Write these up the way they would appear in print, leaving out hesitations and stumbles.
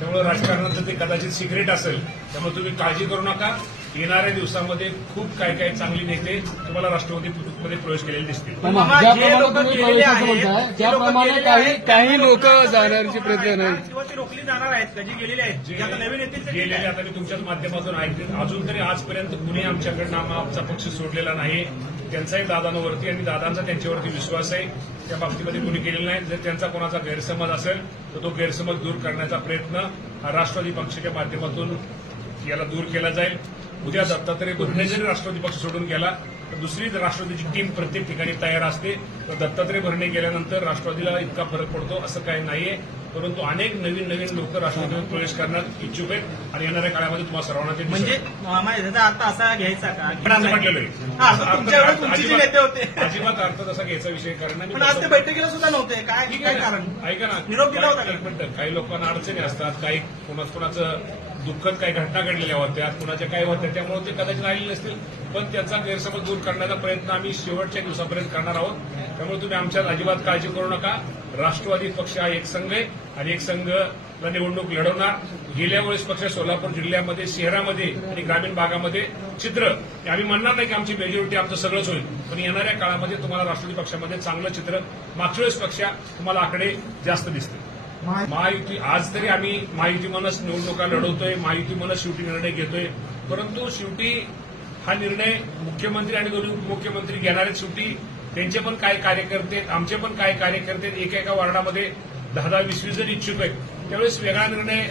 त्यामुळे राजकारणाचं ते कदाचित सिक्रेट असेल. त्यामुळे तुम्ही काळजी करू नका. येणाऱ्या दिवसामध्ये खूप काही काही चांगले नेते तुम्हाला राष्ट्रवादीमध्ये प्रवेश केलेले दिसतील. ज्याप्रमाणे तुम्ही प्रवेशाचं बोलताय त्याप्रमाणे काही लोक जाण्याची प्रयत्न नाही किंवा ती रोखली जाणार आहेत का जी गेलेली आहेत जे आता नवीन येतील ते गेलेले आता मी तुमच्याच माध्यमातून ऐकते. अजून तरी आजपर्यंत कुणी आमच्याकडनं आमचा पक्ष सोडलेला नाही. त्यांचाही दादांवरती आणि दादांचा त्यांच्यावरती विश्वास आहे. त्या बाबतीमध्ये कुणी केलेलं नाही. जर त्यांचा कोणाचा गैरसमज असेल तर तो गैरसमज दूर करण्याचा प्रयत्न हा राष्ट्रवादी पक्षाच्या माध्यमातून याला दूर केला जाईल. उद्या दत्तात्रय भरणे जरी राष्ट्रवादी पक्ष सोडून गेला तर दुसरी राष्ट्रवादीची टीम प्रत्येक ठिकाणी तयार असते. तर दत्तात्रय भरणे गेल्यानंतर राष्ट्रवादीला इतका फरक पडतो असं काही नाहीये. परंतु अनेक नवीन लोक राष्ट्रवादीमध्ये प्रवेश करण्यात इच्छुक आहेत आणि येणाऱ्या काळामध्ये तुम्हाला सर्वांना ते म्हणजे त्याचा अर्थ असा घ्यायचा का असं म्हटलेलं तुमचे जे नेते होते आहे. अजिबात अर्थ तसा घ्यायचा विषय कारण पण आज ते बैठकीला सुद्धा नव्हते काय काय कारण ऐका ना निरोप दिला होता का? एक मिनिटं. काही लोकांना अडचणी असतात. काही कोणाचं दुःखद काही घटना घडलेल्या होत्या कुणाच्या काय होत्या त्यामुळे ते कदाचित राहिले नसतील. पण त्याचा गैरसमज दूर करण्याचा प्रयत्न आम्ही शेवटच्या दिवसापर्यंत करणार आहोत. त्यामुळे तुम्ही आमच्यात अजिबात काळजी करू नका. राष्ट्रवादी पक्ष हा एक संघ आहे आणि एक संघला निवडणूक लढवणार. गेल्या वेळेस पक्ष सोलापूर जिल्ह्यामध्ये शहरामध्ये आणि ग्रामीण भागामध्ये चित्र आम्ही म्हणणार नाही की आमची मेजॉरिटी आमचं सगळंच होईल. पण येणाऱ्या काळामध्ये तुम्हाला राष्ट्रवादी पक्षामध्ये चांगलं चित्र मागच्या वेळेस पक्षा तुम्हाला आकडे जास्त दिसतील. महायुती आज तरी आम्ही महायुती मनस निवडणुका लढवतोय. महायुती मनस शेवटी निर्णय घेतोय. परंतु शेवटी हा निर्णय मुख्यमंत्री आणि दोन्ही उपमुख्यमंत्री घेणार आहेत. शेवटी त्यांचे पण काय कार्यकर्ते आमचे पण काय कार्यकर्ते एका वार्डामध्ये 10-20 जर इच्छुक आहेत त्यावेळेस वेगळा निर्णय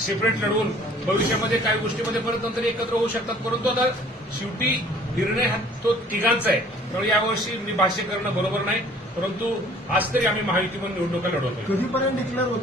सेपरेट लढवून भविष्यामध्ये काही गोष्टीमध्ये परत नंतर एकत्र होऊ शकतात. परंतु आता शेवटी निर्णय हा तो तिघांचा आहे. त्यामुळे यावर्षी मी भाष्य करणं बरोबर नाही. परंतु आज तरी आम्ही महायुती म्हणून निवडणुका लढवतोय. कधीपर्यंत डिक्लेअर होती